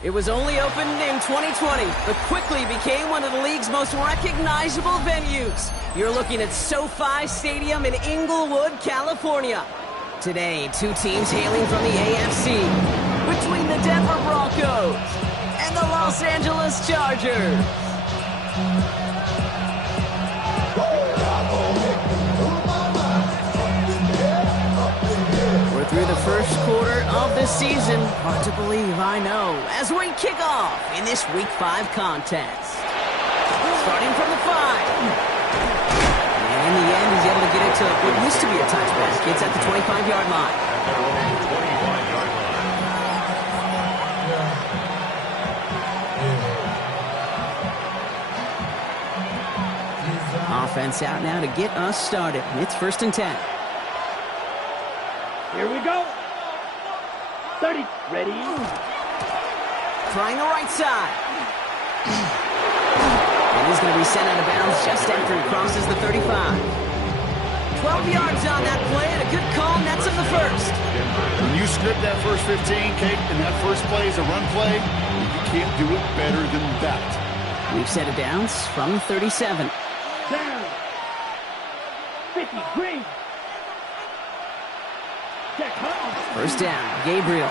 It was only opened in 2020, but quickly became one of the league's most recognizable venues. You're looking at SoFi Stadium in Inglewood, California. Today, two teams hailing from the AFC, between the Denver Broncos and the Los Angeles Chargers. We're through the first quarter of the season. Hard to believe, I know, as we kick off in this Week 5 contest. Starting from the 5. And in the end, he's able to get it to what used to be a touchback. It's at the 25-yard line. Offense out now to get us started. It's 1st and 10. Here we go. 30. Ready. Trying the right side. And he's going to be sent out of bounds just after he crosses the 35. 12 yards on that play and a good call, nets him the first. When you script that first 15, Kate, and that first play is a run play, you can't do it better than that. We've set it downs from the 37. Down. 50. Green. First down, Gabriel.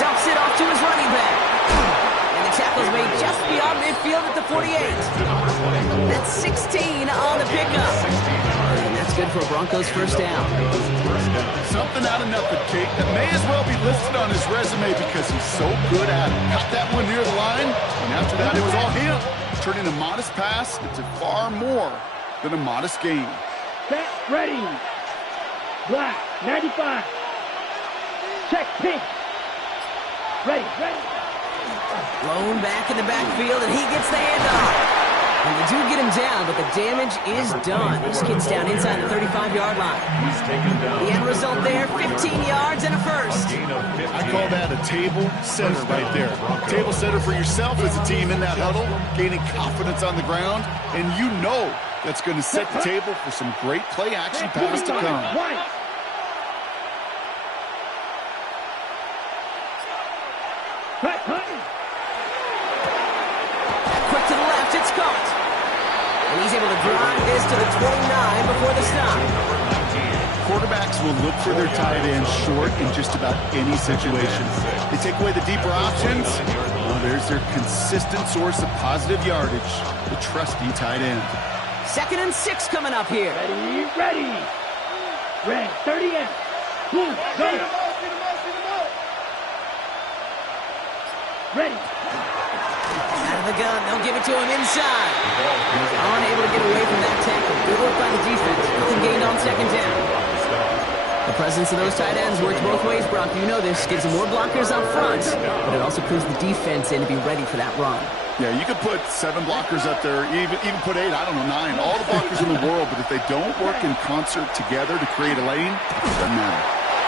Dumps it off to his running back. And the tackle's made just beyond midfield at the 48. That's 16 on the pickup. And that's good for a Broncos first down. Something out of nothing, Kate, that may as well be listed on his resume because he's so good at it. Got that one near the line, and after that it was all him. Turning a modest pass into far more than a modest gain. Set, ready. Black, 95. Check, pink. Ready. Blown back in the backfield, and he gets the handoff. And they do get him down, but the damage is done. This kid's down inside the 35-yard line. The end result there, 15 yards and a first. I call that a table setter right there. Table setter for yourself as a team in that huddle, gaining confidence on the ground, and you know that's going to set the table for some great play-action pass to come. Quick to the left, it's caught. And he's able to drive this to the 29 before the stop. Quarterbacks will look for their tight end short in just about any situation. They take away the deeper options. Well, there's their consistent source of positive yardage, the trusty tight end. 2nd and 6 coming up here. Ready. Red, 38. Blue, go. Ready. Out of the gun, they'll give it to him inside. Unable to get away from that tackle. Good work by the defense. Nothing gained on 2nd down. The presence of those tight ends works both ways, Brock. You know this. Gives them more blockers up front, but it also clues the defense in to be ready for that run. Yeah, you could put 7 blockers up there, even put 8, I don't know, 9. All the blockers in the world, but if they don't work in concert together to create a lane, it doesn't matter.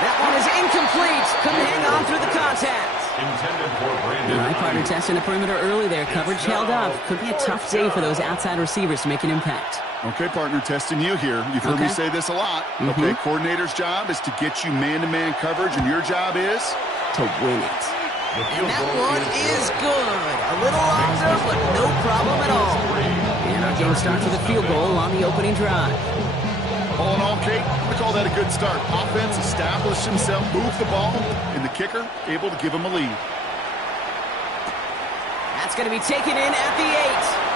That one is incomplete. Couldn't hang on through the contact. My partner testing the perimeter early there. Coverage held up. Could be a tough day for those outside receivers to make an impact. Okay, partner, testing you here. You've heard me say this a lot. Okay, coordinator's job is to get you man-to-man coverage, and your job is to win it. And that one is good. A little longer, but no problem at all. And our game starts with a field goal on the opening drive. All in all, Kate, we call that a good start. Offense established himself, moved the ball, and the kicker able to give him a lead. That's going to be taken in at the 8.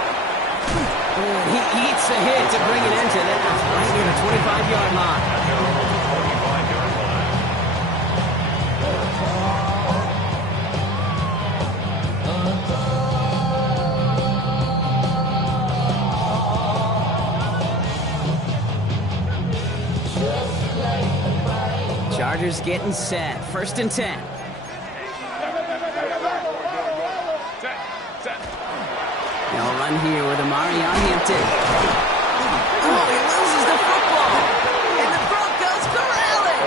He eats a hit to bring it into that. Right near the 25-yard line. Chargers getting set. 1st and 10. They'll run here with Amari on Hampton. Oh, he loses the football. And the Broncos corral it.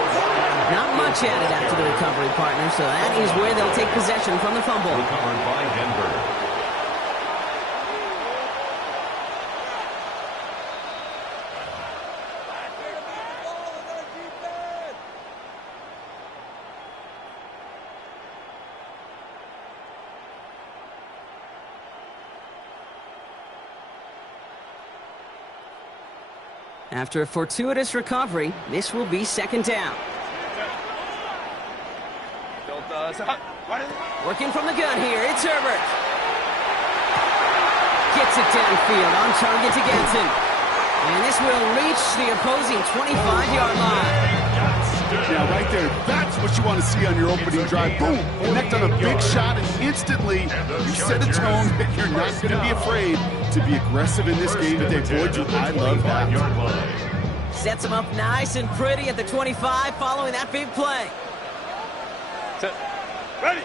Not much added after the recovery, partner, so that is where they'll take possession from the fumble. Recovered by Denver. After a fortuitous recovery, this will be second down. Working from the gun here, it's Herbert. Gets it downfield, on target to Ganson. And this will reach the opposing 25-yard line. Now, right there, that's what you want to see on your opening drive. Boom! Connect on a big shot, and instantly you set a tone that you're not going to be afraid to be aggressive in this game today. Boy, I love that. Sets him up nice and pretty at the 25 following that big play. Ready.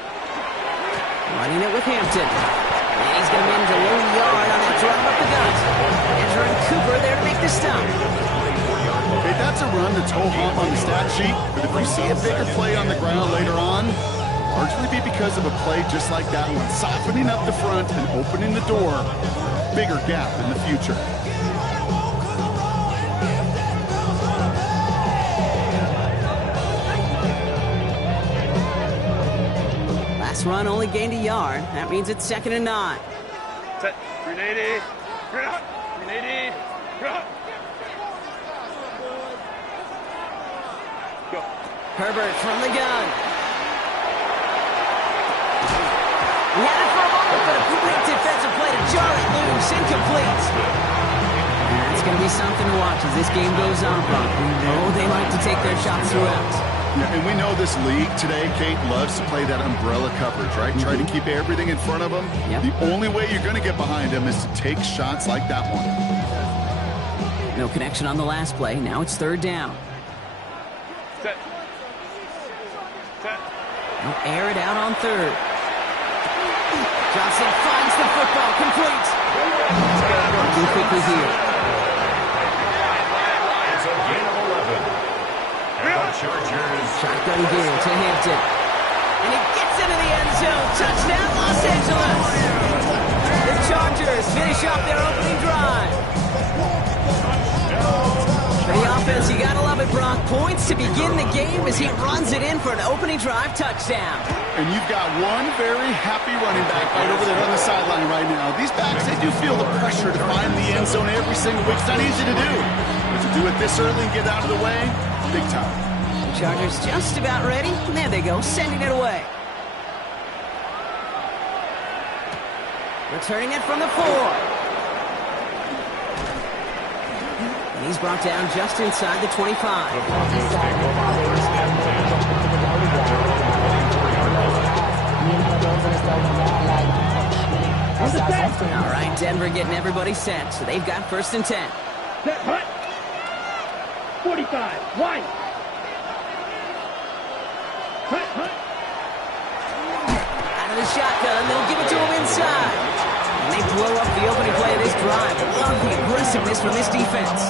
Running it with Hampton. And he's going to manage a low yard on that drive up the gut. Andrew and Cooper there to make the stop. Okay, that's a run that's ho-hum on the stat sheet, but if you see a bigger play on the ground later on, largely be because of a play just like that one, softening up the front and opening the door, bigger gap in the future. Last run only gained a yard. That means it's 2nd and 9. Set. 380. 380. Go. Herbert from the gun. He had it for a moment, but a quick defensive play to jar it loose. Incomplete. It's going to be something to watch as this game goes on, Brock. We know they like to take their shots throughout. Yeah, and we know this league today, Kate, loves to play that umbrella coverage, right? Try to keep everything in front of them. Yep. The only way you're going to get behind them is to take shots like that one. No connection on the last play. Now it's 3rd down. Set. Set. They'll air it out on 3rd. Johnson finds the football, complete. Working quickly here. It's a gain of 11. And the Chargers. Shotgun here to Hampton. And he gets into the end zone. Touchdown, Los Angeles. The Chargers finish off their opening drive. For the offense, you gotta love it, Brock. Points to begin the game as he runs it in for an opening drive touchdown. And you've got one very happy running back right over there on the sideline right now. These backs, they do feel the pressure to find the end zone every single week. It's not easy to do. But to do it this early and get out of the way, big time. The Chargers just about ready. And there they go, sending it away. Returning it from the 4. And he's brought down just inside the 25. All right, Denver getting everybody set, so they've got 1st and 10. Set. Hut. 45. Wide. Hut. Out of the shotgun, they'll give it to him inside. And they blow up the opening play of this drive. Love the aggressiveness from this defense.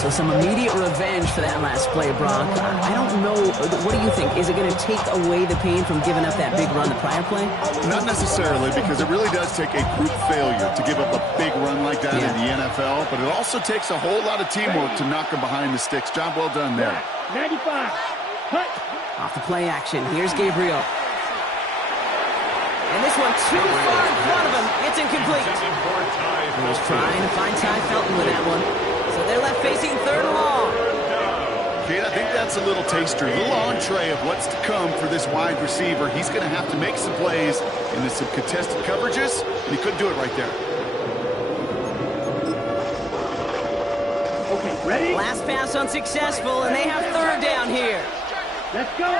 So some immediate revenge for that last play, Brock. I don't know. What do you think? Is it going to take away the pain from giving up that big run the prior play? Not necessarily, because it really does take a group failure to give up a big run like that in the NFL. But it also takes a whole lot of teamwork to knock them behind the sticks. Job well done there. 95. Hut. Off the play action. Here's Gabriel. And this one too far in front of him. It's incomplete. He was trying to find Ty Felton with that one. So they're left facing 3rd and long. Kate, I think that's a little taster, a little entree of what's to come for this wide receiver. He's going to have to make some plays into some contested coverages, and he couldn't do it right there. Okay, ready? Last pass unsuccessful, and they have 3rd down here. Let's go.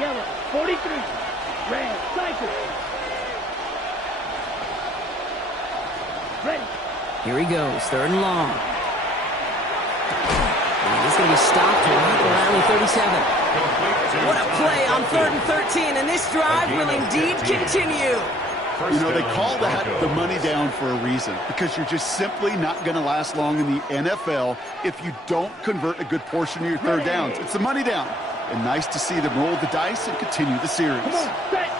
Yellow. 43. Red. Cycle. Ready. Here he goes, 3rd and long. And he's going to be stopped right around the 37. What a play on 3rd and 13, and this drive will indeed continue. You know, they call that the money down for a reason, because you're just simply not going to last long in the NFL if you don't convert a good portion of your 3rd downs. It's the money down. And nice to see them roll the dice and continue the series. Come on, set.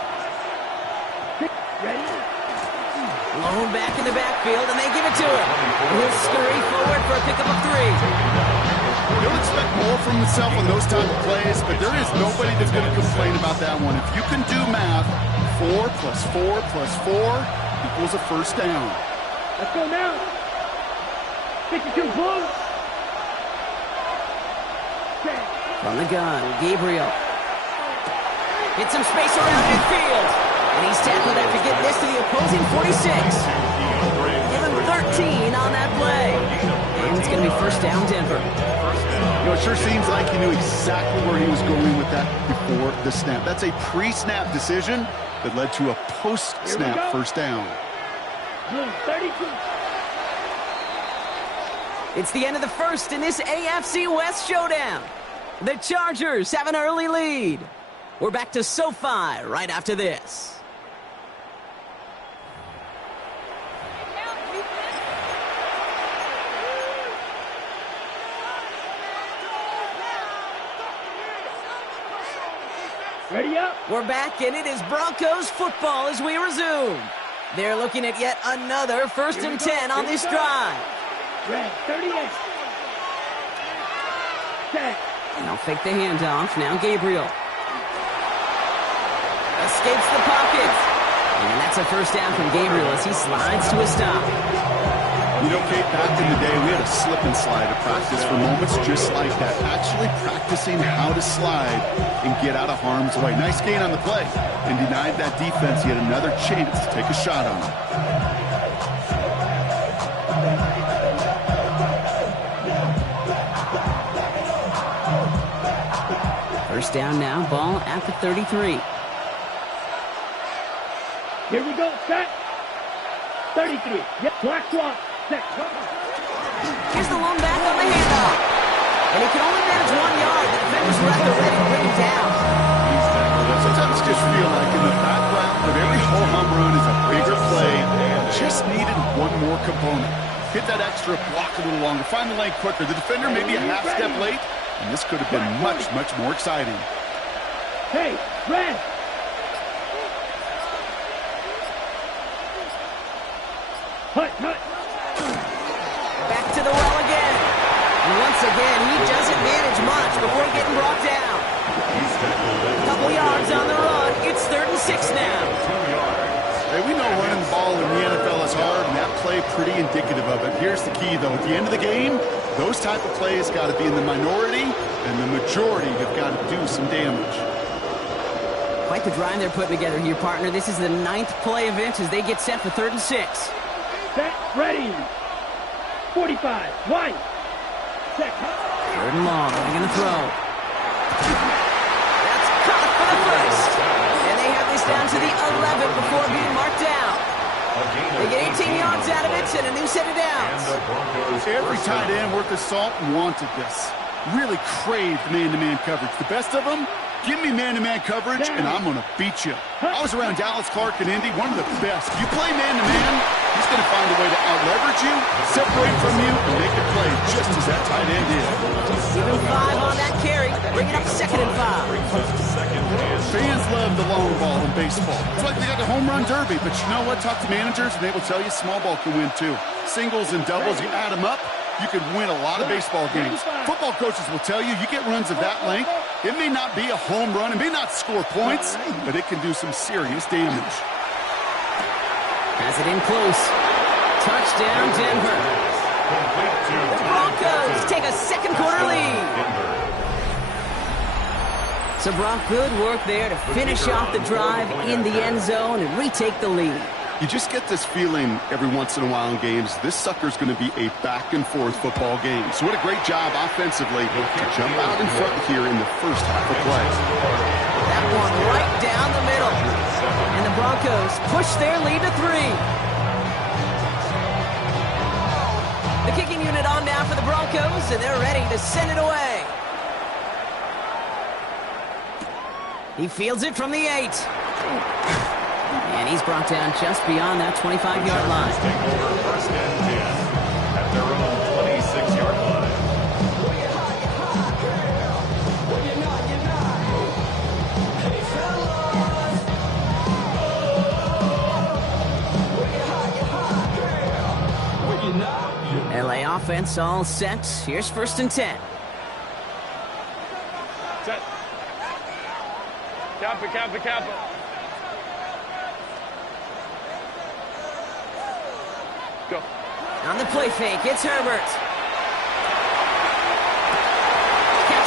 Ready? Low back in the backfield, and they give it to him. He'll scurry forward for a pickup of 3. You'll expect more from himself on those type of plays, but there is nobody that's going to complain about that one. If you can do math, 4 plus 4 plus 4 equals a 1st down. Let's go now. 52, blue. Set. From the gun, Gabriel. Get some space around midfield. And he's tackled after getting this to the opposing 46. Give him 13 on that play. And it's going to be first down, Denver. You know, it sure seems like he knew exactly where he was going with that before the snap. That's a pre-snap decision that led to a post-snap first down. Blue, 32. It's the end of the first in this AFC West showdown. The Chargers have an early lead. We're back to SoFi right after this. Ready up. We're back, and it is Broncos football as we resume. They're looking at yet another first and 10 on this drive. Red, 38. Set. And they'll fake the handoff. Now Gabriel. Escapes the pocket. And that's a first down from Gabriel as he slides to a stop. You know, Kate, back in the day, we had a slip and slide at practice for moments just like that. Actually practicing how to slide and get out of harm's way. Nice gain on the play. And denied that defense. He had another chance to take a shot on him. First down now, ball at the 33. Here we go. Set. 33. Yep. Black swap. Set. Here's the lone back on the handoff. And he can only manage 1 yard. The defenders were at the ready to bring him down. Sometimes just feel like in the background of every whole home run is a bigger play. Just needed one more component. Hit that extra block a little longer. Find the lane quicker. The defender maybe a half step late. And this could have been much, much more exciting. Hey, red. Hut, hut. Back to the well again. And once again, he doesn't manage much before getting brought down. A couple yards on the run. It's 3rd and 6 now. Hey, we know running the ball in the NFL is hard, and that play pretty indicative of it. Here's the key, though. At the end of the game, those type of plays got to be in the minority, and the majority have got to do some damage. Quite the drive they're putting together here, partner. This is the 9th play event as they get set for 3rd and 6. Set. Ready. 45. White. Set. 3rd and long. They're going to throw. That's caught for the first. And they have this down to the 11 before being marked down. They get 18 yards out of it and a new set of downs. Every tight end worth his salt wanted this. Really craved man-to-man coverage. The best of them, give me man-to-man coverage, and I'm going to beat you. I was around Dallas Clark and Indy, one of the best. You play man-to-man, he's going to find a way to out-leverage you, separate from you, and make a play just as that tight end did. Give him 5 on that carry. Bring it up 2nd and 5. Fans love the long ball in baseball. It's like they got the home run derby, but you know what? Talk to managers, and they will tell you small ball can win too. Singles and doubles, you add them up, you could win a lot of baseball games. Football coaches will tell you, you get runs of that length, it may not be a home run, it may not score points, but it can do some serious damage. Has it in close. Touchdown, Denver. The Broncos take a 2nd quarter lead. So, Brock, good work there to finish off the drive in the end zone and retake the lead. You just get this feeling every once in a while in games, this sucker's going to be a back-and-forth football game. So what a great job offensively to jump out in front here in the first half of play. That one right down the middle. And the Broncos push their lead to 3. The kicking unit on now for the Broncos, and they're ready to send it away. He fields it from the 8. And he's brought down just beyond that 25-yard line. Take over 1st and 10 at their own 26-yard line. LA offense all set. Here's 1st and 10. Set. Kappa. Go. On the play fake, it's Herbert.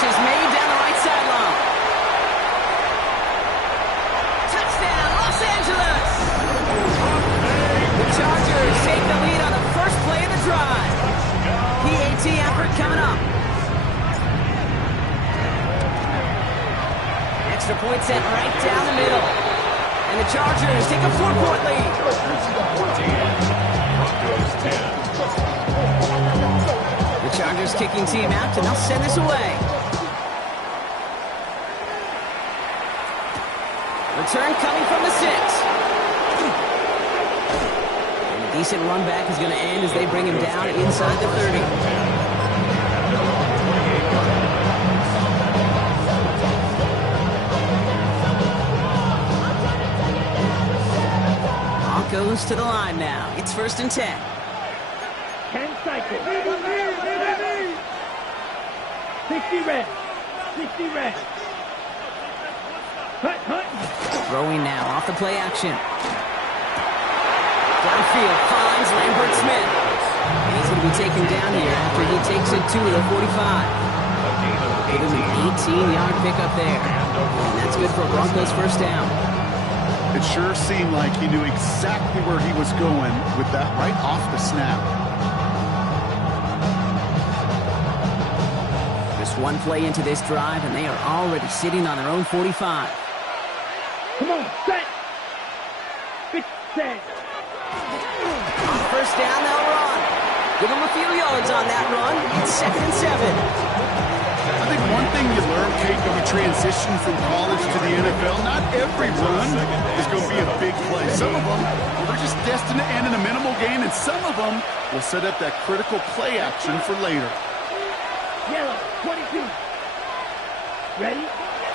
is made down the right sideline. Touchdown, Los Angeles! The Chargers take the lead on the first play of the drive. PAT effort coming up. Extra point set right down the middle. And the Chargers take a 4-point lead. Broncos 10. The Chargers kicking team out, and they'll send this away. Return coming from the 6. And a decent run back is going to end as they bring him down inside the 30. Goes to the line now. It's 1st and 10. 10 cycles. 60 red. 60 red. Hunt. Throwing now off the play action. Downfield finds Lambert Smith. And he's going to be taken down here after he takes it to the 45. Give him an 18-yard pickup there. And that's good for a Broncos first down. It sure seemed like he knew exactly where he was going with that right off the snap. Just one play into this drive, and they are already sitting on their own 45. Come on, set. Set. On first down, they'll run. Give them a few yards on that run. It's 2nd and 7. I think one thing you learn, Kate, when you transition from college to the NFL, not every run is going to be a big play. Some of them are just destined to end in a minimal gain, and some of them will set up that critical play action for later. Yellow, 22. Ready?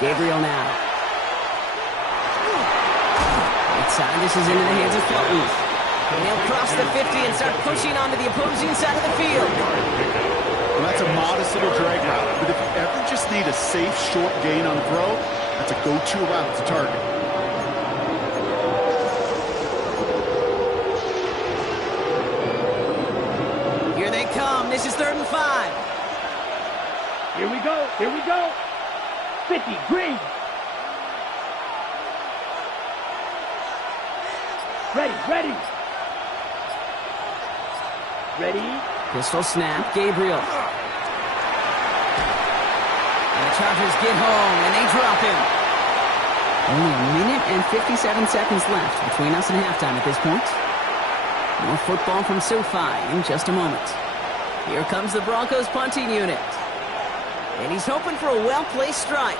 Gabriel now. Right side, this is into the hands of Fulton. And he'll cross the 50 and start pushing onto the opposing side of the field. Well, that's a modest little drag route, but if you ever just need a safe, short gain on the throw, that's a go-to route to target. Here they come. This is 3rd and 5. Here we go. 50, green. Ready. Pistol snap, Gabriel. And the Chargers get home, and they drop him. Only a minute and 57 seconds left between us and halftime at this point. More football from SoFi in just a moment. Here comes the Broncos punting unit. And he's hoping for a well-placed strike.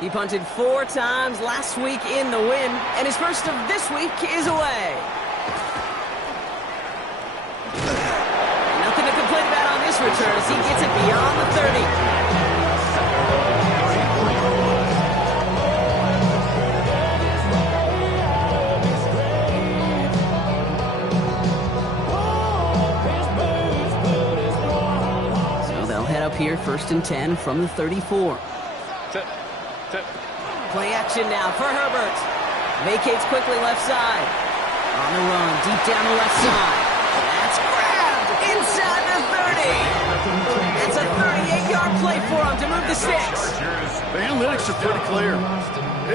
He punted 4 times last week in the win, and his first of this week is away. Nothing to complain about on this return as he gets it beyond the 30. So they'll head up here 1st and 10 from the 34. Play action now for Herbert. Vacates quickly left side. On the run, deep down the left side. That's grabbed inside the 30. That's a 38-yard play for him to move the sticks. The analytics are pretty clear.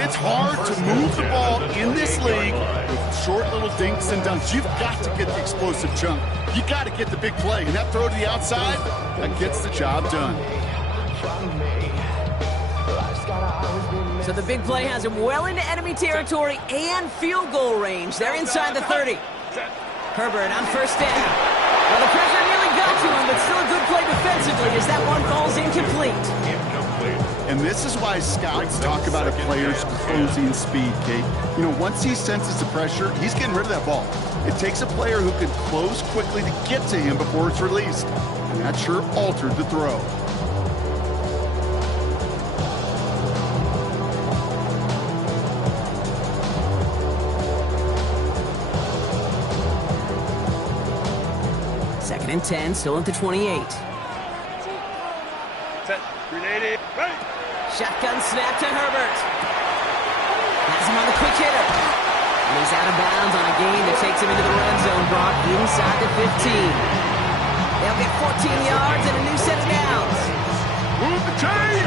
It's hard to move the ball in this league with short little dinks and dunks. You've got to get the explosive chunk. You got to get the big play. And that throw to the outside, that gets the job done. So the big play has him well into enemy territory and field goal range. They're inside the 30. Herbert on first down. Well, the pressure nearly got to him, but still a good play defensively as that one falls incomplete. And this is why scouts talk about a player's closing speed, Kate. You know, once he senses the pressure, he's getting rid of that ball. It takes a player who can close quickly to get to him before it's released. And that sure altered the throw. Second and 10, still at the 28. Set. Grenade. Right. Shotgun snap to Herbert. Has him on the quick hitter. And he's out of bounds on a gain that takes him into the red zone, brought inside the 15. They'll get 14 yards and a new set of downs. Move the chains!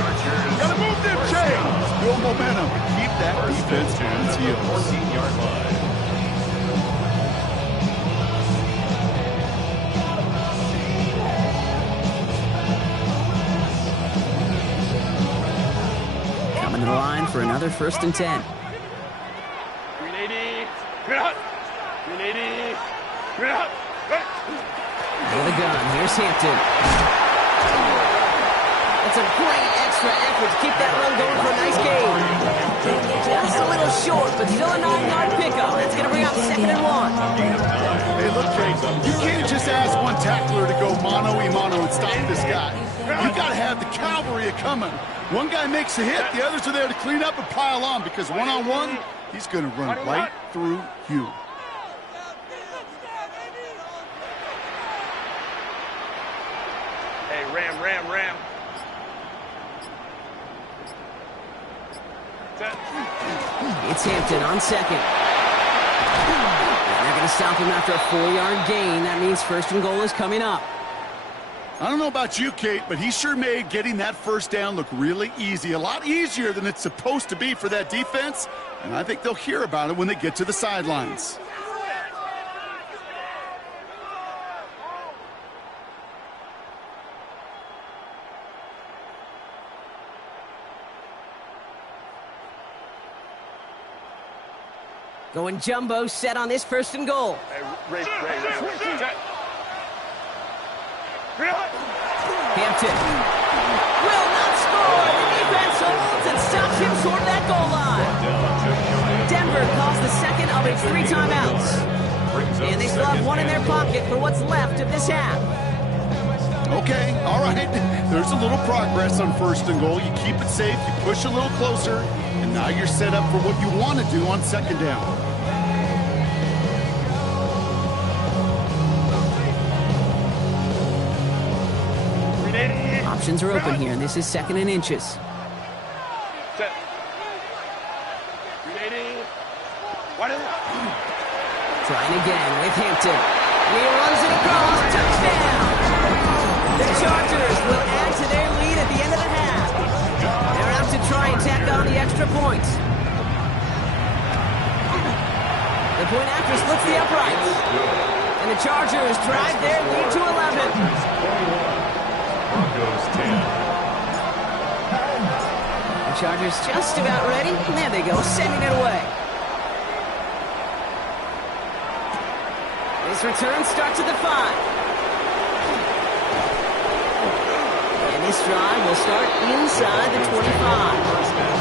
Gotta move them chains! Build momentum. Keep that defense on its heels. 14-yard line. Coming to the line for another 1st and 10. 380. With a gun, here's Hampton. It's a great extra effort to keep that run going for a nice gain. Just a little short, but still a 9-yard pickup. That's going to bring up 2nd and 1. Hey, look, Jake, you can't just ask one tackler to go mano-a-mano and stop this guy. You got to have the cavalry coming. One guy makes a hit, the others are there to clean up and pile on, because one-on-one, he's going to run right through you. Hey, ram. It's Hampton on 2nd. They're going to stop him after a 4-yard gain. That means 1st and goal is coming up. I don't know about you, Kate, but he sure made getting that 1st down look really easy. A lot easier than it's supposed to be for that defense. And I think they'll hear about it when they get to the sidelines. Going jumbo set on this 1st and goal. Ray. Hampton will not score. The defense holds and stops him short of that goal line. Denver calls the 2nd of its 3 timeouts. And they still have 1 in their pocket for what's left of this half. Okay, all right. There's a little progress on 1st and goal. You keep it safe, you push a little closer, and now you're set up for what you want to do on 2nd down. Options are open here, and this is 2nd and inches. Trying again with Hampton. And he runs it across. Touchdown! The Chargers will add to their lead at the end of the half. They're out to try and tack on the extra point. The point after splits the uprights. And the Chargers drive their lead to 11. Broncos 10. The Chargers just about ready. And there they go, sending it away. This return starts at the 5. And this drive will start inside the 25.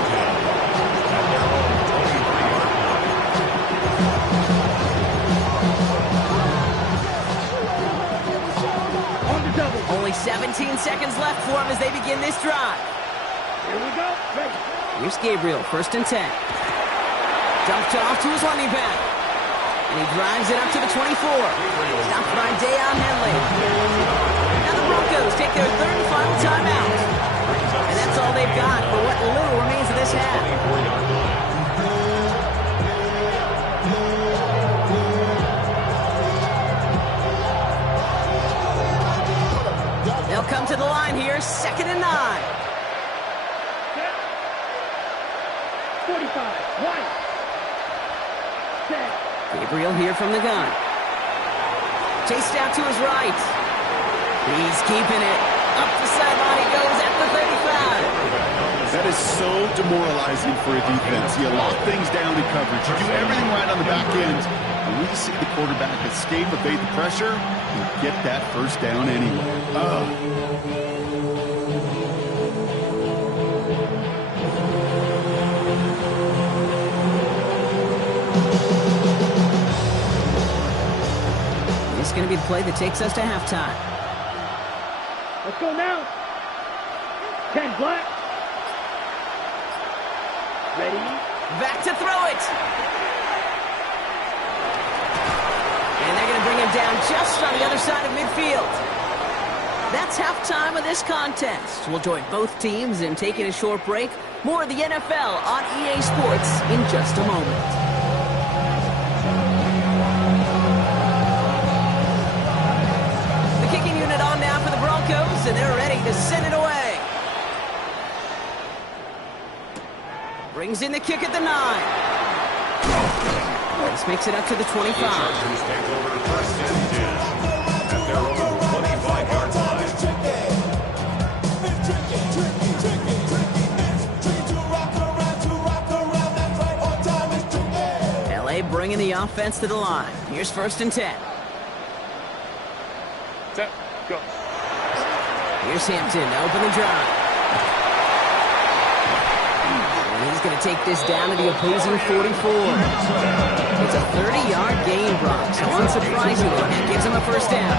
Only 17 seconds left for him as they begin this drive. Here we go. Ready. Here's Gabriel, 1st and 10. Dumped off to his running back. And he drives it up to the 24. Stopped by Deion Henley. Now the Broncos take their 3rd and final timeout. And that's all they've got for what little remains of this half. They'll come to the line here, 2nd and 9. 45. Right. Set. Gabriel here from the gun. Chased out to his right. He's keeping it. Up the sideline he goes at the 35. That is so demoralizing for a defense. You lock things down in coverage. You do everything right on the back end. And we see the quarterback escape, evade the pressure, and get that 1st down anyway. This is going to be the play that takes us to halftime. Let's go now. 10 black. Ready. Back to throw it. And they're going to bring him down just on the other side of midfield. That's halftime of this contest. We'll join both teams in taking a short break. More of the NFL on EA Sports in just a moment. The kicking unit on and they're ready to send it away. Brings in the kick at the 9. This makes it up to the 25. The Chargers take over first and 10 at their own 25-yard line. LA bringing the offense to the line. Here's first and 10. Set, go. Here's Hampton to open the drive. And he's going to take this down to the opposing 44. It's a 30-yard gain, Brock. So unsurprisingly, that gives him a first down.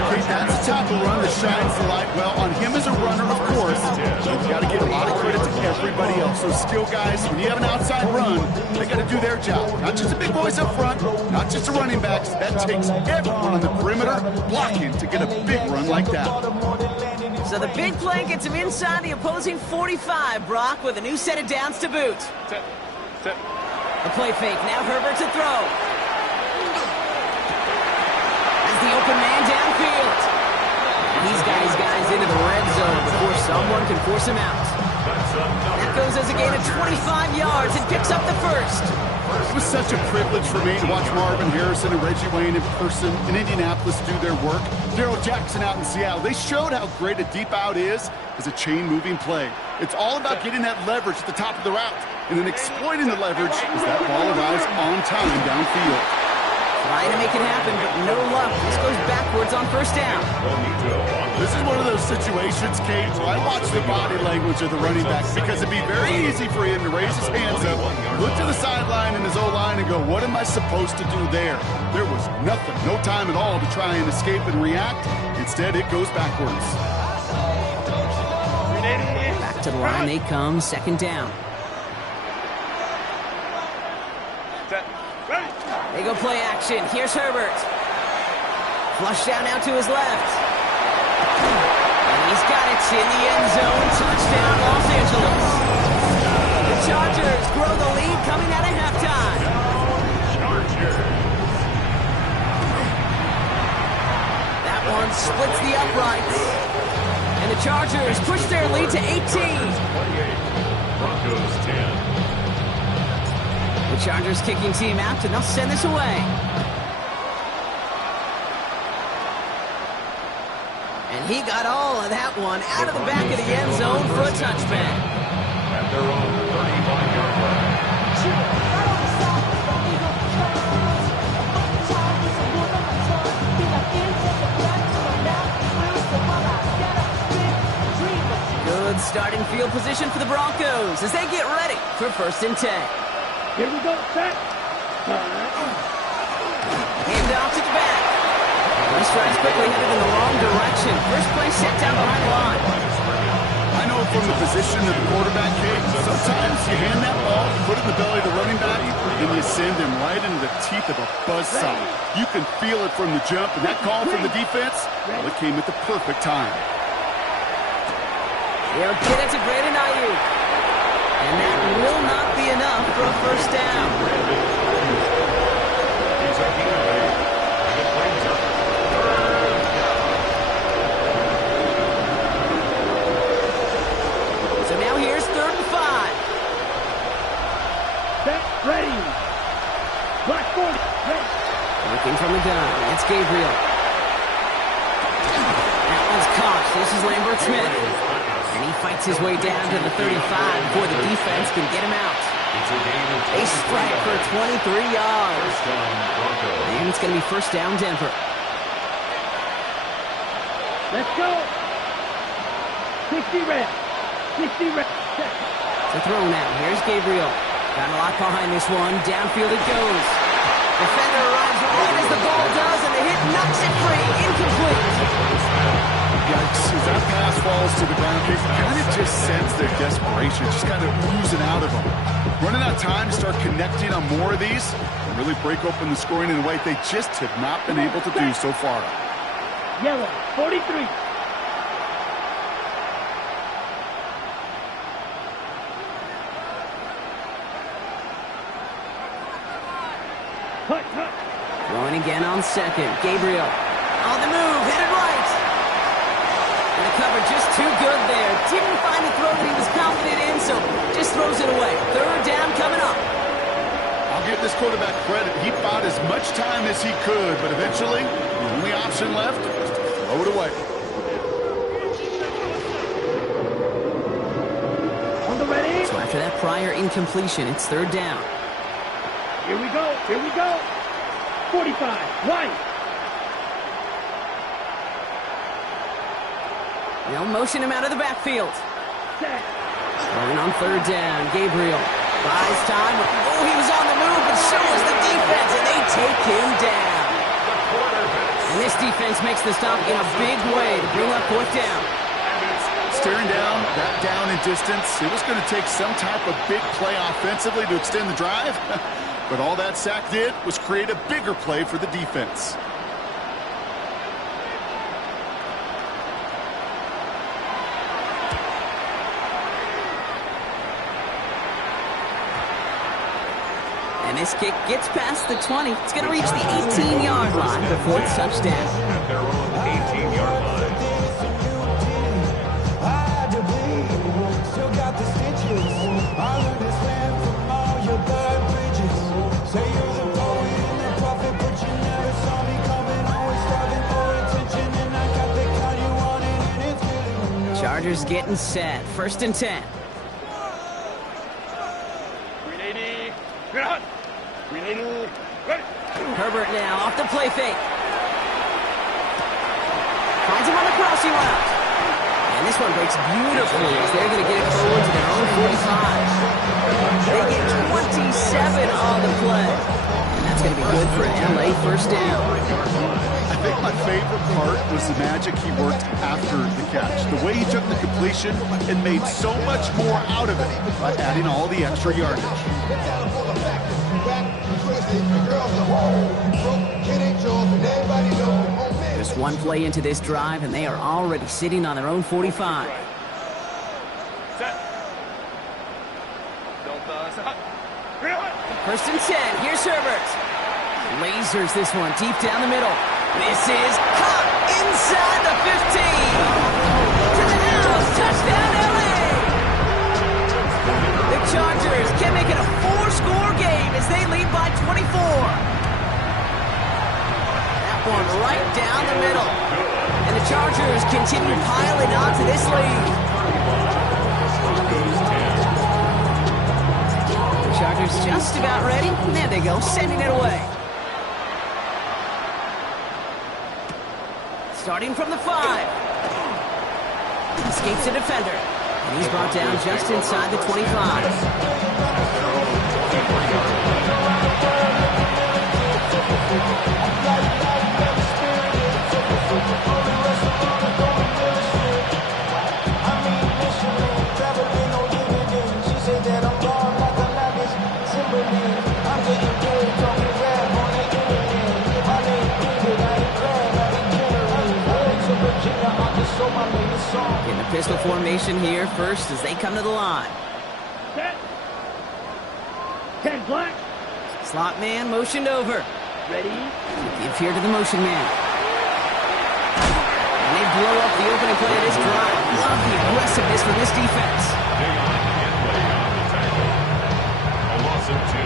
Okay, that's the type of run that shines the light well on him as a runner, of course. You've got to give a lot of credit to everybody else. Those skill guys, when you have an outside run, they got to do their job. Not just the big boys up front, not just the running backs. That takes everyone on the perimeter blocking to get a big run like that. So the big play gets him inside the opposing 45, Brock, with a new set of downs to boot. Set, set. A play fake. Now Herbert to throw. As the open man downfield. And he's got his guys into the red zone before someone can force him out. That goes as a gain of 25 yards and picks up the first. It was such a privilege for me to watch Marvin Harrison and Reggie Wayne in person in Indianapolis do their work. Darrell Jackson out in Seattle. They showed how great a deep out is as a chain-moving play. It's all about getting that leverage at the top of the route and then exploiting the leverage as that ball arrives on time downfield. Trying to make it happen, but no luck. This goes backwards on first down. This is one of those situations, Kate, where I watch the body language of the running back because it'd be very easy for him to raise his hands up, look to the sideline in his O-line and go, what am I supposed to do there? There was nothing, no time at all to try and escape and react. Instead, it goes backwards. Back to the line they come, second down. Set, ready. They go play action. Here's Herbert. Flush down now to his left. And he's got it in the end zone. Touchdown, Los Angeles. The Chargers grow the lead coming out of halftime. That one splits the uprights. And the Chargers push their lead to 18. 28. Broncos 10. The Chargers kicking team out, and they'll send this away. And he got all of that one out of the back of the end zone for a touchback. At their own 35-yard line. Good starting field position for the Broncos as they get ready for first and 10. Here we go, set. Hand off to the back. This drive's quickly headed in the wrong direction. First play set down behind the line. I know from the position of the quarterback, Kate, sometimes you hand that ball, you put it in the belly of the running back, and you send him right into the teeth of a buzzsaw. You can feel it from the jump, and that call from the defense, well, it came at the perfect time. They'll get it to Brandon Ayuk. And that will not be enough for a first down. So now here's 3rd and 5. Set, ready. Black 40, ready. Looking from the gun. It's Gabriel. That one's caught. This is Lambert Smith. And he fights his way down to the 35 before the defense can get him out. They strike for 23 yards. And it's going to be first down, Denver. Let's go. 60 red. 60 red. Set. The throw now. Here's Gabriel. Got a lot behind this one. Downfield it goes. Defender arrives right as the ball does, and the hit knocks it free. Incomplete. Yikes, as that pass falls to the ground, you kind of just sense their desperation, just kind of oozing out of them. Running out of time to start connecting on more of these and really break open the scoring in a way they just have not been able to do so far. Yellow, 43. Hut, hut. Throwing again on second. Gabriel on the move, headed right. And the coverage too good there. Didn't find the throw that he was confident in, so just throws it away. Third down coming up. I'll give this quarterback credit. He bought as much time as he could, but eventually, the only option left was to throw it away. On the ready. So after that prior incompletion, it's third down. Here we go. Here we go. 45. Right. They'll motion him out of the backfield. Set. Throwing on third down, Gabriel buys time. Oh, he was on the move, but so was the defense, and they take him down. And this defense makes the stop in a big way to bring up fourth down. Staring down that down and distance, it was going to take some type of big play offensively to extend the drive. But all that sack did was create a bigger play for the defense. And this kick gets past the 20. It's going to reach the 18-yard line for fourth touchdown. Their own 18-yard line. Chargers getting set. First and 10. 380. Good. 380. Ready. Herbert now off the play fake. Finds him on the crossing route. And this one breaks beautifully as they're going to get it forward to their own 45. They get 27 on the play. And that's going to be good for an LA first down. I think my favorite part was the magic he worked after the catch. The way he took the completion and made so much more out of it by adding all the extra yardage. Just one play into this drive, and they are already sitting on their own 45. First and 10. Here's Herbert. Lasers this one deep down the middle. This is caught inside the 15. To the house. Touchdown, LA. The Chargers can make it a 4-score game as they lead by 24. That one right down the middle. And the Chargers continue piling on to this lead. The Chargers just about ready. And there they go, sending it away. Starting from the 5. Escapes a defender. And he's brought down just inside the 25. In the pistol formation here first as they come to the line. Set. 10 black. Slot man motioned over. Ready. Give here to the motion man. And they blow up the opening play of this drive. Love the aggressiveness from this defense. Big on play on the tackle. A loss of 2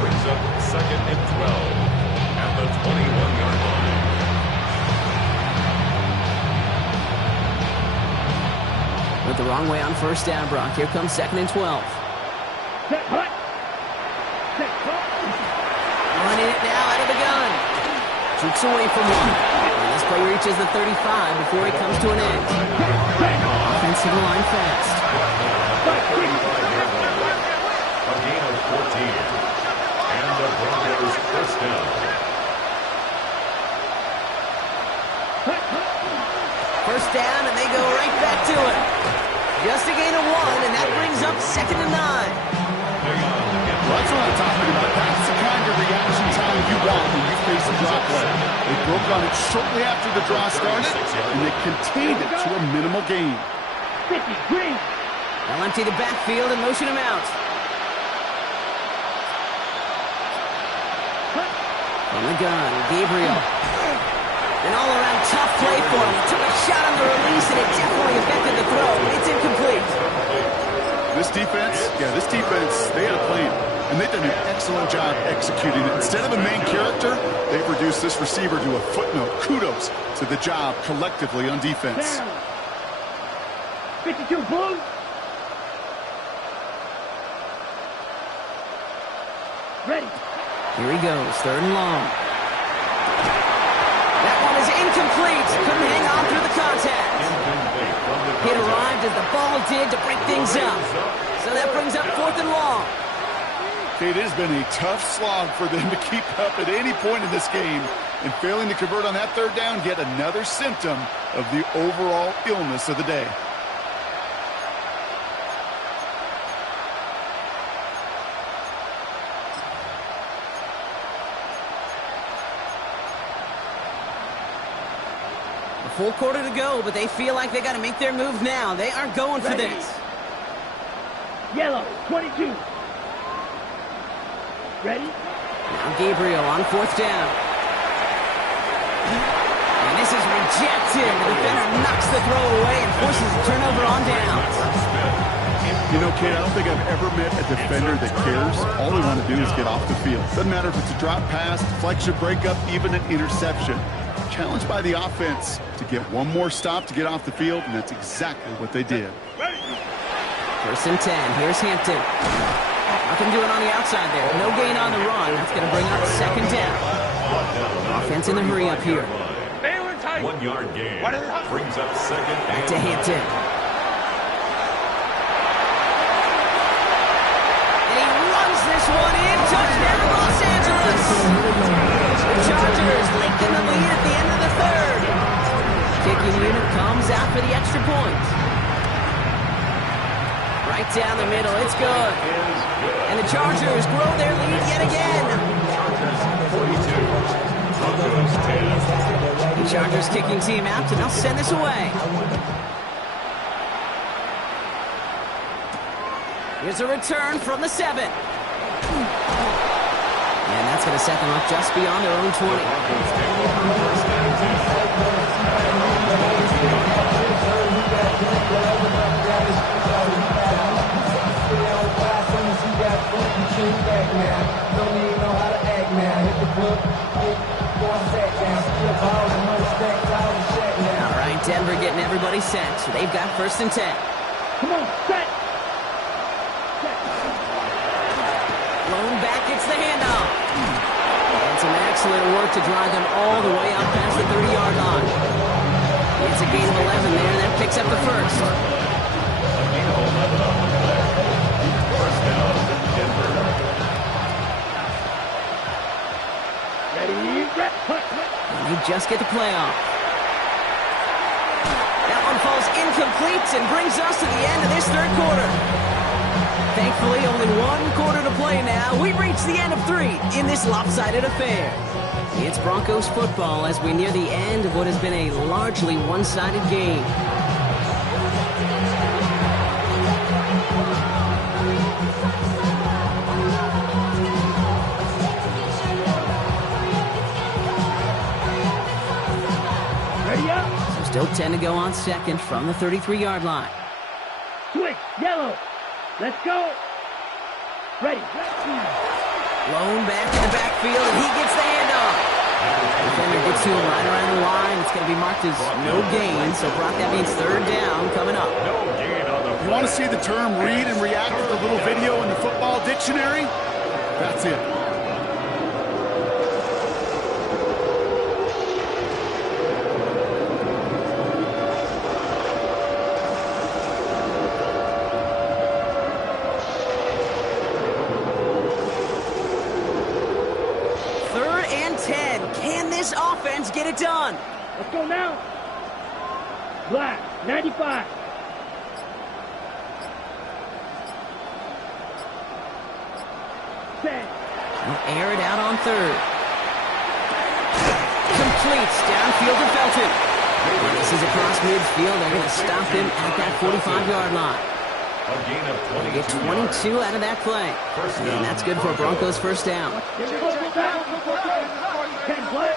brings up second and 12 at the 21-yard line. Went the wrong way on first down, Brock. Here comes second and 12. Set. Hut. Set. Running it now out of the gun. Jukes away from one. And this play reaches the 35 before it comes to an end. Offensive line fast. A gain of 14. And the Broncos first down. First down, and they go right back to it. Just a gain of 1, and that brings up second and 9. Well, that's what I'm talking about. That's the kind of reaction time you want when you face a draw play. They broke on it shortly after the draw started, and they contained it to a minimal gain. 50 green. They'll empty the backfield and motion him out. From the gun, Gabriel. An all-around tough play for him. Took a shot on the release, and it definitely affected the Yeah, this defense, they had a plan, and they've done an excellent job executing it. Instead of a main character, they've reduced this receiver to a footnote. Kudos to the job collectively on defense. 52 Blue. Ready. Here he goes, 3rd and long. That one is incomplete. Couldn't hang on through the contact. It arrived as the ball did to break things up. So that brings up 4th and long. It has been a tough slog for them to keep up at any point in this game. And failing to convert on that 3rd down, yet another symptom of the overall illness of the day. Full quarter to go, but they feel like they got to make their move now. They are going for this. Yellow, 22. Ready? Now Gabriel on 4th down. And this is rejected. The defender knocks the throw away and forces a turnover on downs. You know, Kate, I don't think I've ever met a defender that cares. All they want to do is get off the field. Doesn't matter if it's a drop pass, deflection, breakup, even an interception. Challenged by the offense to get one more stop to get off the field, and that's exactly what they did. 1st and 10. Here's Hampton. Nothing doing on the outside there. No gain on the run. That's going to bring up 2nd down. Offense in the hurry up here. 1 yard gain. Brings up 2nd Back and to Hampton. And he runs this one in. Touchdown, Los Angeles. The Chargers linking the lead at the end of the 3rd. Kicking unit comes out for the extra point. Right down the middle, it's good. And the Chargers grow their lead yet again. The Chargers kicking team out, and they'll send this away. Here's a return from the 7. And that's going to set them up just beyond their own 20. All right, Denver getting everybody set. They've got 1st and 10. Come on, set. Blown back, it's the handoff. And some excellent work to drive them all the way out past the 30-yard line. It's a gain of 11 there, and that picks up the 1st. And they just get the play off. That one falls incomplete and brings us to the end of this 3rd quarter. Thankfully, only 1 quarter to play now. We've reached the end of 3 in this lopsided affair. It's Broncos football as we near the end of what has been a largely one-sided game. Ready up. So still 10 to go on 2nd from the 33-yard line. Switch, yellow. Let's go. Ready. Blown back in the backfield, and he gets the handoff. Defender gets to him right around the line. It's going to be marked as no gain, so Brock, that means 3rd down coming up. You want to see the term read and react with a little video in the football dictionary? That's it. Offense, get it done. Let's go now. Black, 95. Set. We'll air it out on 3rd. Completes downfield to Felton. And this is across midfield. They're going to stop him at that 45-yard line. They get 22 out of that play. And that's good for Broncos' 1st down. 10 play.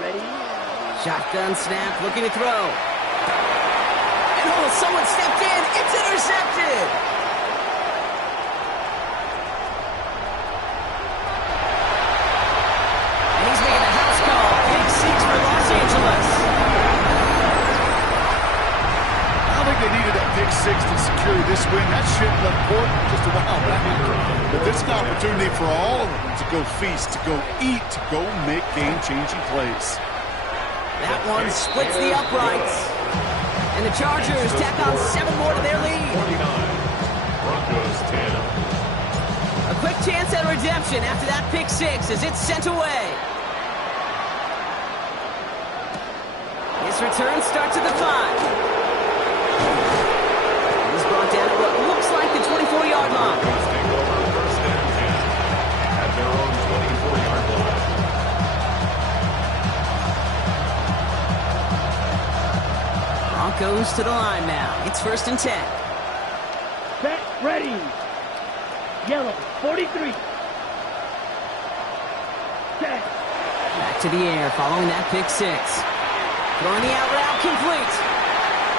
Ready. Shotgun snap, looking to throw. Oh, someone stepped in. It's intercepted. And he's making a house call. Pick 6 for Los Angeles. I don't think they needed that pick 6 to secure this win. That shit left court just a while back. But this is an opportunity for all of them to go feast, to go eat, to go make game-changing plays. That one splits the uprights. And the Chargers tack on 7 more to their lead. 49. Broncos 10. A quick chance at redemption after that pick 6 as it's sent away. His return starts at the 5. He's brought down at what looks like the 24-yard line. Broncos take over first and 10 at their own 24-yard line. Broncos to the line now. It's first and 10. Set, ready. Yellow, 43. Set. Back to the air following that pick 6. Throwing the out route complete.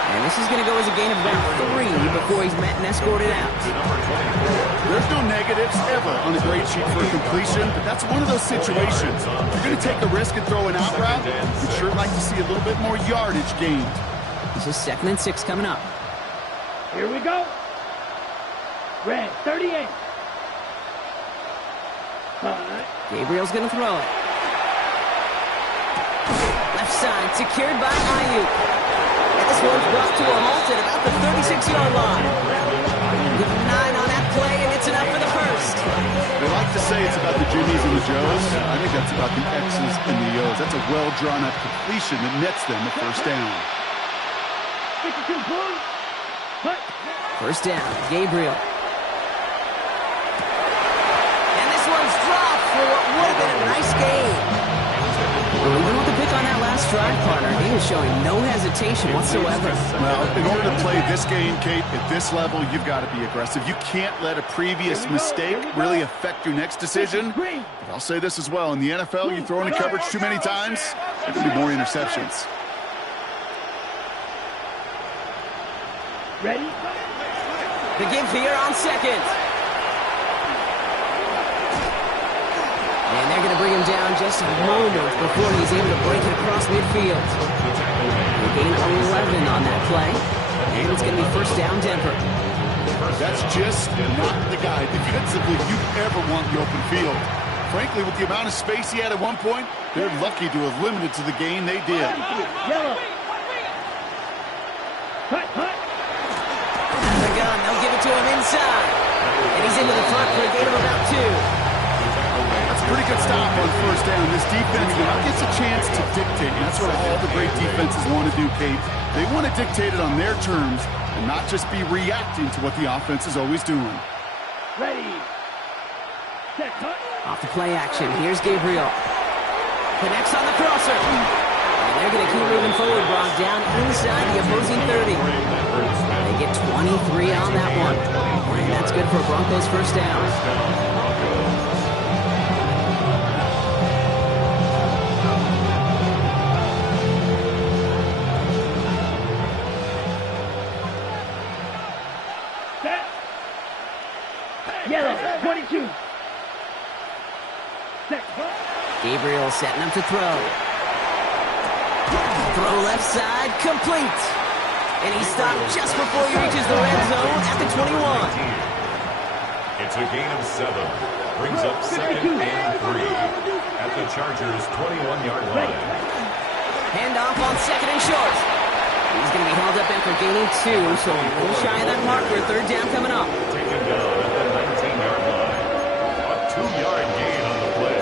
And this is going to go as a gain of about 3 before he's met and escorted out. There's no negatives ever on a grade sheet for a completion, but that's one of those situations. If you're going to take a risk and throw an out route, you'd sure like to see a little bit more yardage gained. This is second and 6 coming up. Here we go. Red, 38. Gabriel's going to throw it. Left side secured by Ayuk. And this one's brought to a halt at about the 36-yard line. With 9 on that play, and it's enough for the first. They like to say it's about the Jimmies and the Joes. I think that's about the X's and the O's. That's a well-drawn-up completion that nets them a first down. 52 points. Cut. First down, Gabriel. And this one's dropped for what would have been a nice game. Well, even with the pick on that last drive, partner, he was showing no hesitation whatsoever. Well, in order to play this game, Kate, at this level, you've got to be aggressive. You can't let a previous mistake really affect your next decision. But I'll say this as well. In the NFL, you throw into coverage too many times, there could be more interceptions. Ready? The give here on second. And they're going to bring him down just a moment before he's able to break it across midfield. They gain 11 on that play. And it's going to be first down Denver. That's just not the guy defensively you ever want in the open field. Frankly, with the amount of space he had at one point, they're lucky to have limited to the gain they did. Yellow. Cut, cut. The gun, they'll give it to him inside. And he's into the front for a gain of about 2. That's a pretty good stop on first down. This defense now gets a chance to dictate. And that's what all the great defenses want to do, Kate. They want to dictate it on their terms and not just be reacting to what the offense is always doing. Ready. Set, cut. Off the play action, here's Gabriel. Connects on the crosser. And they're going to keep moving forward, Brock, down inside the opposing 30. They get 23 on that one. And that's good for Broncos first down. Yellow, 22. Set, cut. Gabriel setting up to throw. Throw left side, complete. And he stopped just before he reaches the red zone at the 21. It's a gain of 7. Brings up second and 3 at the Chargers' 21-yard line. Handoff on second and short. He's going to be held up after gaining 2, so a little shy of that marker. Third down coming up. Taken down at the 19-yard line. A 2-yard gain on the play.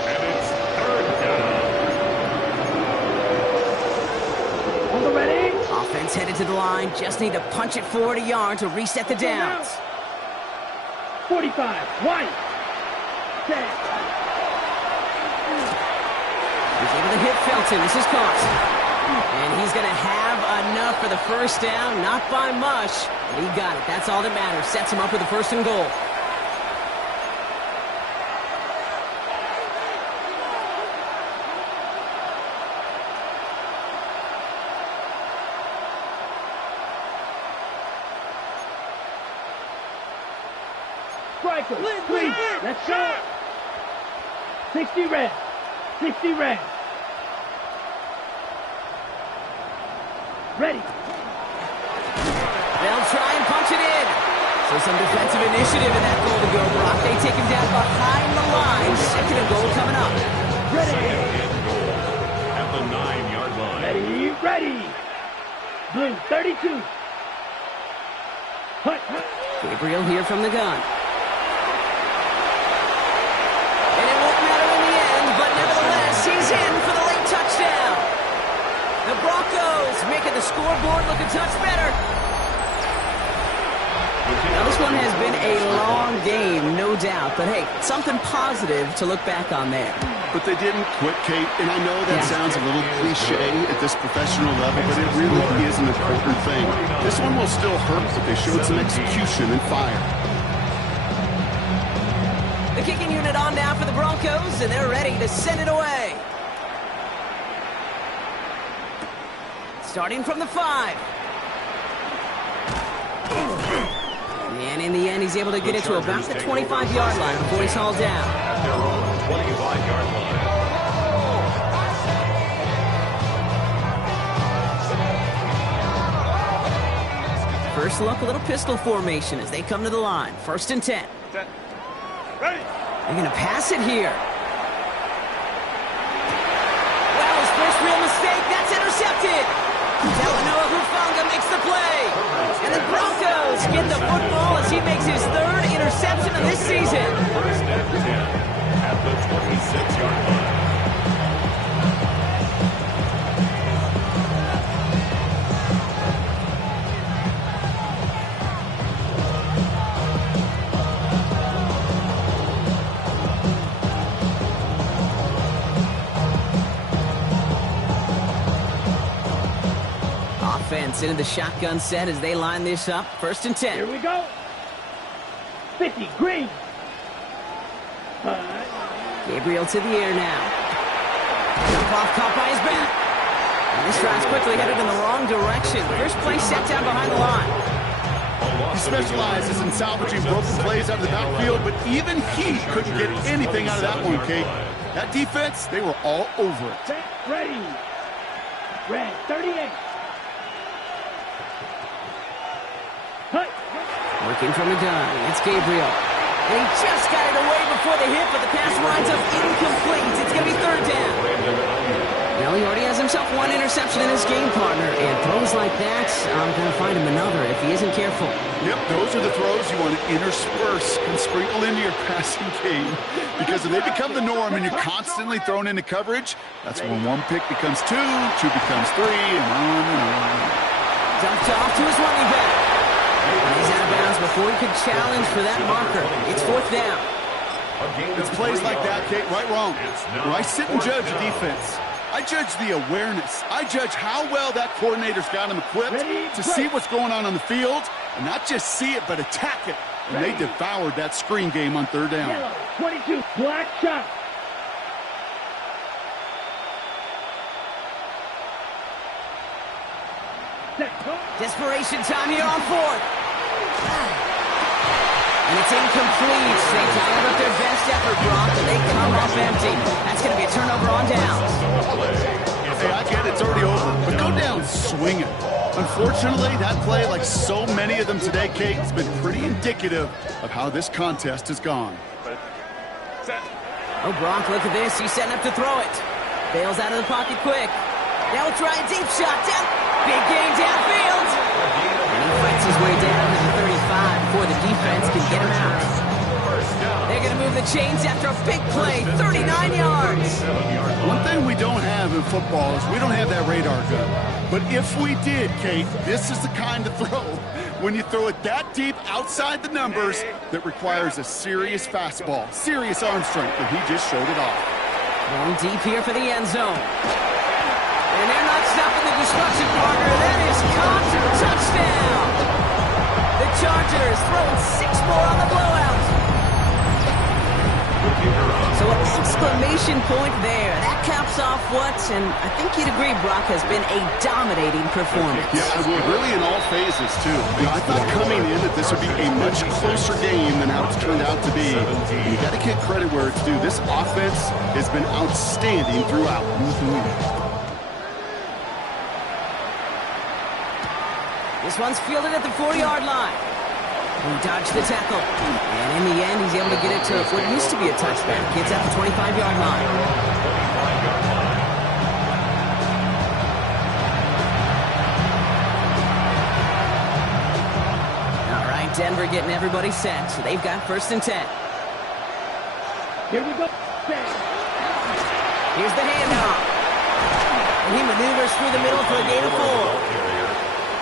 And it's third down. On the ready. Offense headed to the line. Just need to punch it forward a yard to reset the downs. 45. White. Set. He's able to hit Felton. This is caught. And he's going to have enough for the first down. Not by much, but he got it. That's all that matters. Sets him up with a first and goal. striker. Please, let's go. 60 red. 60 red. Ready. They'll try and punch it in. So some defensive initiative in that goal to go, Brock. They take him down behind the line. Second and goal coming up. Ready. And goal at the 9-yard line. Ready, ready. Blue, 32. Hut, hut. Gabriel here from the gun. And it won't matter in the end, but nevertheless, he's in for the late touchdown. The Broncos making the scoreboard look a touch better. Now, this one has been a long game, no doubt. But, hey, something positive to look back on there. But they didn't quit, Kate, and I know that sounds a little cliche at this professional level, but it really is an important thing. This one will still hurt, but they showed some execution and fire. The kicking unit on now for the Broncos, and they're ready to send it away. Starting from the 5. And in the end, he's able to get it to about the 25-yard line before he's hauled down. At their own 25-yard line. First look, a little pistol formation as they come to the line. 1st and 10. Ready. They're going to pass it here. Well, his first real mistake, that's intercepted. Delanoa Hufanga makes the play. And the Broncos get the football as he makes his 3rd interception of this season. 1st and 10 at the 26-yard line. Offense into the shotgun set as they line this up. 1st and 10. Here we go. 50, green. Gabriel to the air now. Jump off, caught by his back. And this drive's quickly headed in the wrong direction. First play set down behind the line. He specializes in salvaging broken plays out of the backfield, but even he couldn't get anything out of that one, Kate. That defense, they were all over it. Set, ready. Red, 38. Hut. Working from the gun. It's Gabriel. And he just got it away before the hit, but the pass winds up incomplete. It's going to be 3rd down. Well, he already has himself 1 interception in his game, partner. And throws like that, I'm going to find him another if he isn't careful. Yep, those are the throws you want to intersperse and sprinkle into your passing game. Because if they become the norm and you're constantly thrown into coverage, that's when 1 pick becomes 2, 2 becomes 3, and on and on. Dumped off to his running back. And he's out of bounds before he could challenge for that marker. It's 4th down. It's plays like that, Kate, right wrong. Where I sit and judge a defense, I judge the awareness. I judge how well that coordinator's got him equipped to see what's going on the field, and not just see it, but attack it. And they devoured that screen game on 3rd down. Yellow, 22, black shot. Desperation time here on 4th. And it's incomplete. They dialed up their best effort, Brock, and they come off empty. That's going to be a turnover on downs. Hey, I get it, it's already over, but go down swinging. Unfortunately, that play, like so many of them today, Kate, has been pretty indicative of how this contest has gone. Oh, Brock, look at this. He's setting up to throw it. Bails out of the pocket quick. Now we'll try a deep shot. Down. Big gain downfield. And he fights his way down to the 35 before the defense can get him out. They're going to move the chains after a big play. 39 yards. One thing we don't have in football is we don't have that radar gun. But if we did, Kate, this is the kind of throw, when you throw it that deep outside the numbers, that requires a serious fastball, serious arm strength, and he just showed it off. Going deep here for the end zone. And they're not stopping the destruction, partner. That is caught for touchdown. The Chargers throwing 6 more on the blowout. So Well, exclamation point there. That caps off what, and I think you'd agree, Brock, has been a dominating performance. Yeah, well, really in all phases, too. I thought coming in that this would be a much closer game than how it's turned out to be. You got to give credit where it's due. This offense has been outstanding throughout. This one's fielded at the 40-yard line. He dodged the tackle. And in the end, he's able to get it to what used to be a touchback. It's at the 25-yard line. All right, Denver getting everybody set. So they've got 1st and 10. Here we go. Here's the handoff. And he maneuvers through the middle for a gain of 4.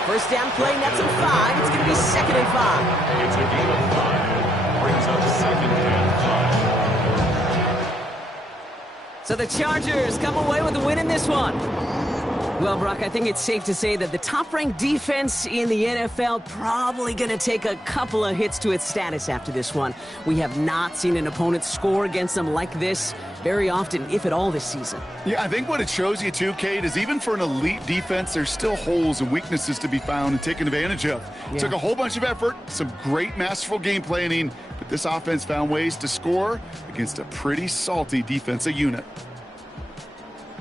First down play, nets him 5. It's going to be 2nd and 5. It's a gain of 5. Brings up 2nd and 5. So the Chargers come away with a win in this one. Well, Brock, I think it's safe to say that the top-ranked defense in the NFL probably going to take a couple of hits to its status after this one. We have not seen an opponent score against them like this very often, if at all, this season. Yeah, I think what it shows you, too, Kate, is even for an elite defense, there's still holes and weaknesses to be found and taken advantage of. It took a whole bunch of effort, some great masterful game planning, but this offense found ways to score against a pretty salty defensive unit.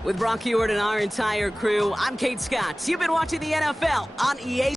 With Brock Ewart and our entire crew, I'm Kate Scott. You've been watching the NFL on EA